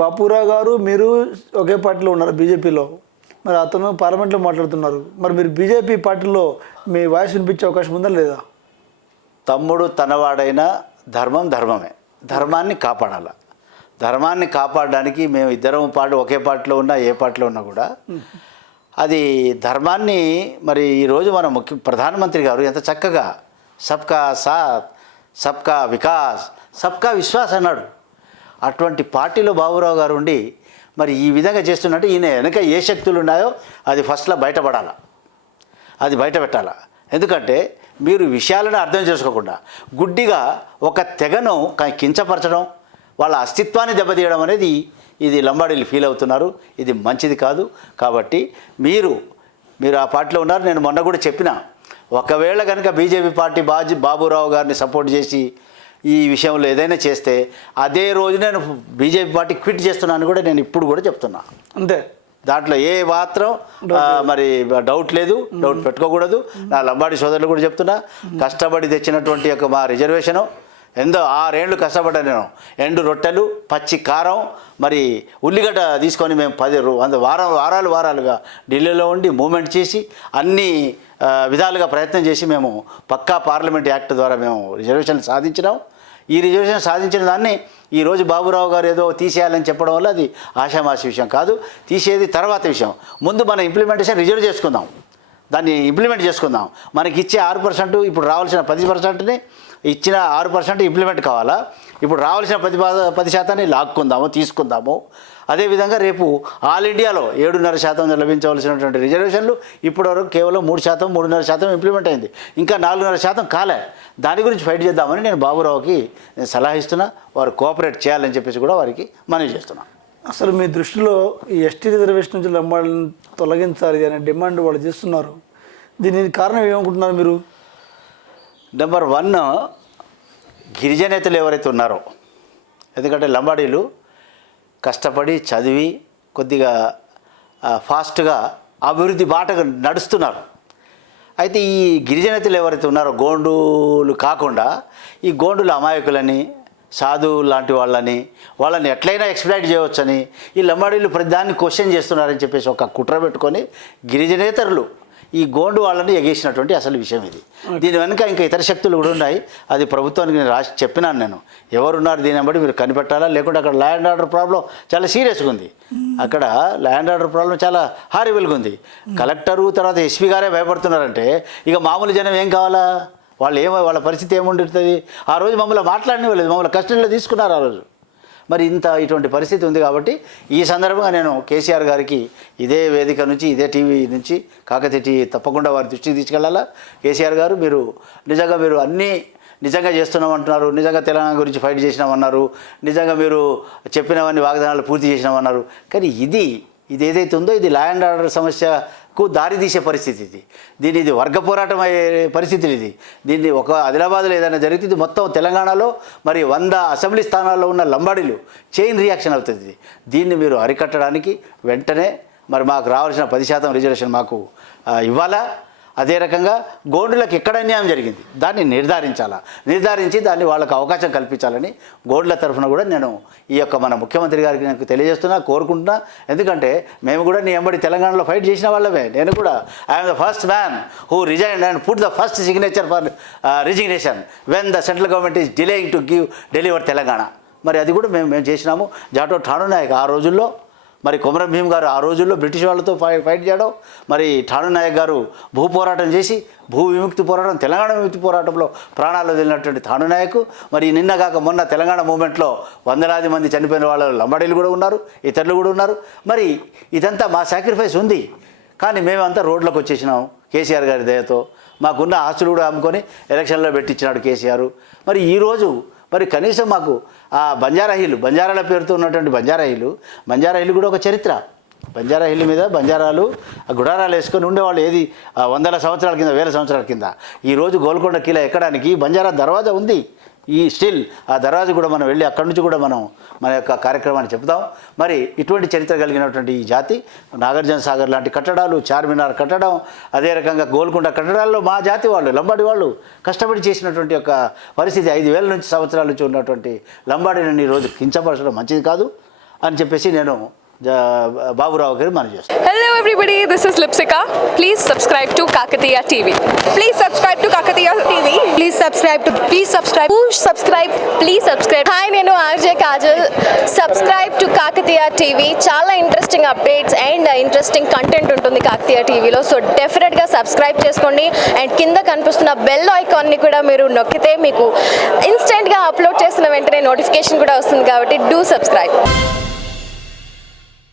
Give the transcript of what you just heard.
బాపురావు గారు మీరు ఒకే పార్టీలో ఉన్నారు బీజేపీలో, మరి అతను పార్లమెంట్లో మాట్లాడుతున్నారు, మరి మీరు బీజేపీ పార్టీలో మీ వాయిస్ వినిపించే అవకాశం ఉందా లేదా? తమ్ముడు తనవాడైన ధర్మం ధర్మమే, ధర్మాన్ని కాపాడాలి. ధర్మాన్ని కాపాడడానికి మేము ఇద్దరం ఒకే పార్టీలో ఉన్నా ఏ పార్టీలో ఉన్నా కూడా అది ధర్మాన్ని మరి ఈరోజు మన ప్రధానమంత్రి గారు ఎంత చక్కగా సబ్కా సాత్ సబ్కా వికాస్ సబ్కా విశ్వాస్ అన్నాడు. అటువంటి పార్టీలో బాబురావు గారు ఉండి మరి ఈ విధంగా చేస్తున్నట్టు ఈయన వెనక ఏ శక్తులు ఉన్నాయో అది ఫస్ట్లో బయటపడాలి, అది బయట పెట్టాలి. ఎందుకంటే మీరు విషయాలను అర్థం చేసుకోకుండా గుడ్డిగా ఒక తెగను కించపరచడం, వాళ్ళ అస్తిత్వాన్ని దెబ్బతీయడం అనేది ఇది లంబాడీలు ఫీల్ అవుతున్నారు. ఇది మంచిది కాదు. కాబట్టి మీరు ఆ పార్టీలో ఉన్నారు. నేను మొన్న కూడా చెప్పిన, ఒకవేళ కనుక బీజేపీ పార్టీ బాబురావు గారిని సపోర్ట్ చేసి ఈ విషయంలో ఏదైనా చేస్తే అదే రోజు నేను బీజేపీ పార్టీ క్విట్ చేస్తున్నాను కూడా నేను ఇప్పుడు కూడా చెప్తున్నా. అంతే, దాంట్లో ఏ మాత్రం మరి డౌట్ లేదు, డౌట్ పెట్టుకోకూడదు. నా లంబాడి సోదరులు కూడా చెప్తున్నా, కష్టపడి తెచ్చినటువంటి యొక్క మా రిజర్వేషను ఎంతో 6 ఏళ్ళు కష్టపడ్డా నేను. ఎండు రొట్టెలు, పచ్చి కారం, మరి ఉల్లిగడ్డ తీసుకొని మేము 10 వారాలుగా ఢిల్లీలో ఉండి మూమెంట్ చేసి అన్ని విధాలుగా ప్రయత్నం చేసి మేము పక్కా పార్లమెంట్ యాక్ట్ ద్వారా మేము రిజర్వేషన్ సాధించినాం. ఈ రిజర్వేషన్ సాధించిన దాన్ని ఈరోజు బాబురావు గారు ఏదో తీసేయాలని చెప్పడం వల్ల అది ఆషామాషి విషయం కాదు. తీసేది తర్వాత విషయం. ముందు మన ఇంప్లిమెంటేషన్ రిజర్వ్ చేసుకుందాం, దాన్ని ఇంప్లిమెంట్ చేసుకుందాం. మనకి ఇచ్చే 6%, ఇప్పుడు రావాల్సిన 10%ని ఇచ్చిన 6% ఇంప్లిమెంట్ కావాలా. ఇప్పుడు రావాల్సిన 10% లాక్కుందాము, తీసుకుందాము. అదేవిధంగా రేపు ఆల్ ఇండియాలో 7.5% లభించవలసినటువంటి రిజర్వేషన్లు ఇప్పటివరకు కేవలం 3%, 3.5% ఇంప్లిమెంట్ అయింది. ఇంకా 4.5% కాలే. దాని గురించి ఫైట్ చేద్దామని నేను బాబురావుకి సలహా ఇస్తున్నా. వారు కోఆపరేట్ చేయాలని చెప్పేసి కూడా వారికి మనవి చేస్తున్నా. అసలు మీ దృష్టిలో ఈ ఎస్టీ రిజర్వేషన్ నుంచి లంబాడీలను తొలగించాలి అనే డిమాండ్ వాళ్ళు చేస్తున్నారు. దీనికి కారణం ఏమనుకుంటున్నారు మీరు? నెంబర్ 1, గిరిజనేతలు ఎవరైతే ఉన్నారో, ఎందుకంటే లంబాడీలు కష్టపడి చదివి కొద్దిగా ఫాస్ట్గా అభివృద్ధి బాటగా నడుస్తున్నారు. అయితే ఈ గిరిజనేతలు ఎవరైతే ఉన్నారో గోండులు కాకుండా ఈ గోండుల అమాయకులని, సాధువు లాంటి వాళ్ళని ఎట్లయినా ఎక్స్ప్లైట్ చేయవచ్చని ఈ లంబాడీలు ప్రతిదాన్ని క్వశ్చన్ చేస్తున్నారని చెప్పేసి ఒక కుట్ర పెట్టుకొని గిరిజనేతరులు ఈ గోండు వాళ్ళని ఎగేసినటువంటి అసలు విషయం ఇది. దీని వెనుక ఇంకా ఇతర శక్తులు కూడా ఉన్నాయి. అది ప్రభుత్వానికి నేను రాసి చెప్పినాను. నేను ఎవరున్నారు దీన్ని బట్టి మీరు కనిపెట్టాలా, లేకుంటే అక్కడ ల్యాండ్ ఆర్డర్ ప్రాబ్లం చాలా సీరియస్గా ఉంది. అక్కడ ల్యాండ్ ఆర్డర్ ప్రాబ్లం చాలా హారిబుల్గా ఉంది. కలెక్టరు తర్వాత ఎస్పీ గారే భయపడుతున్నారంటే ఇక మామూలు జనం ఏం కావాలా? వాళ్ళ పరిస్థితి ఏముంటుంది? ఆ రోజు మమ్మల్ని మాట్లాడినవ్వలేదు, మమ్మల్ని కస్టడీలో తీసుకున్నారు ఆ రోజు. మరి ఇటువంటి పరిస్థితి ఉంది. కాబట్టి ఈ సందర్భంగా నేను కేసీఆర్ గారికి ఇదే వేదిక నుంచి, ఇదే టీవీ నుంచి, కాకతీయ టీవీ తప్పకుండా వారి దృష్టికి తీసుకెళ్లాలా. కేసీఆర్ గారు మీరు అన్నీ నిజంగా చేస్తున్నామంటున్నారు, నిజంగా తెలంగాణ గురించి ఫైట్ చేసినామన్నారు, నిజంగా మీరు చెప్పినవన్నీ వాగ్దానాలు పూర్తి చేసినామన్నారు. కానీ ఇది ఏదైతే ఉందో ఇది ల్యాండ్ ఆర్డర్ సమస్యకు దారితీసే పరిస్థితి. ఇది వర్గ పోరాటం అయ్యే పరిస్థితులు. దీన్ని ఒక ఆదిలాబాద్లో ఏదైనా జరిగితే ఇది మొత్తం తెలంగాణలో మరి 100 అసెంబ్లీ స్థానాల్లో ఉన్న లంబాడీలు చైన్ రియాక్షన్ అవుతుంది. దీన్ని మీరు అరికట్టడానికి వెంటనే మరి మాకు రావాల్సిన 10% రిజర్వేషన్ మాకు ఇవ్వాలా. అదే రకంగా గోండులకు ఎక్కడ అన్యాయం జరిగింది దాన్ని నిర్ధారించి దాన్ని వాళ్ళకు అవకాశం కల్పించాలని గోండుల తరఫున కూడా నేను ఈ యొక్క మన ముఖ్యమంత్రి గారికి నాకు కోరుకుంటున్నా. ఎందుకంటే మేము కూడా నీ ఎంబడి తెలంగాణలో ఫైట్ చేసిన వాళ్ళమే. నేను కూడా I'm the first man who resigned and put the first signature for resignation when the central government is delaying to deliver Telangana. మరి అది కూడా మేము చేసినాము. జాటో ఠాణు నాయక్ ఆ రోజుల్లో, మరి కొమరం భీమ్ గారు ఆ రోజుల్లో బ్రిటిష్ వాళ్ళతో ఫైట్ చేయడం, మరి ఠాణు నాయక్ గారు భూ పోరాటం చేసి భూ విముక్తి పోరాటం, తెలంగాణ విముక్తి పోరాటంలో ప్రాణాలు వదిలినటువంటి ఠాణు నాయక్. మరి నిన్నగాక మొన్న తెలంగాణ మూమెంట్లో 100,000 మంది చనిపోయిన వాళ్ళు లంబాడీలు కూడా ఉన్నారు, ఇతరులు కూడా ఉన్నారు. మరి ఇదంతా మా సాక్రిఫైస్ ఉంది. కానీ మేమంతా రోడ్లకు వచ్చేసినాం కేసీఆర్ గారి దయతో. మాకున్న ఆస్తులు కూడా అమ్ముకొని ఎలక్షన్లో పెట్టించినాడు కేసీఆర్. మరి ఈరోజు మరి కనీసం మాకు ఆ బంజారాల పేరుతో ఉన్నటువంటి బంజారా హిల్ కూడా ఒక చరిత్ర. బంజారా హిల్ మీద బంజారాలు గుడారాలు వేసుకొని ఉండేవాళ్ళు. ఏది 100 సంవత్సరాల కింద, 1000 సంవత్సరాల కింద. ఈరోజు గోల్కొండ కిలా ఎక్కడానికి బంజారా దర్వాజా ఉంది. ఈ స్టిల్ ఆ దర్వాజా కూడా మనం వెళ్ళి అక్కడి నుంచి కూడా మనం మన యొక్క కార్యక్రమాన్ని చెప్తాం. మరి ఇటువంటి చరిత్ర కలిగినటువంటి ఈ జాతి నాగార్జున సాగర్ లాంటి కట్టడాలు, చార్మినార్ కట్టడం, అదే రకంగా గోల్కొండ కట్టడాల్లో మా జాతి వాళ్ళు, లంబాడి వాళ్ళు కష్టపడి చేసినటువంటి యొక్క పరిస్థితి 5,000 సంవత్సరాల నుంచి ఉన్నటువంటి లంబాడిని ఈరోజు కించపరచడం మంచిది కాదు. అని చెప్పేసి నేను బాబురావు గారు మనం చేస్తాను. Hello everybody, this is Lipsika. Please subscribe to Kakatiya TV. Please subscribe to Kakatiya TV. Please subscribe. Push subscribe. Please subscribe. Hi, నేను RJ Kajal. Subscribe to Kakatiya TV. చాలా interesting updates and interesting content ఉంటుంది Kakatiya TVలో. So డెఫినెట్గా subscribe చేసుకోండి and కింద కనిపిస్తున్న bell ఐకాన్ని కూడా మీరు నొక్కితే మీకు ఇన్స్టెంట్గా అప్లోడ్ చేసిన వెంటనే నోటిఫికేషన్ కూడా వస్తుంది కాబట్టి డూ సబ్స్క్రైబ్.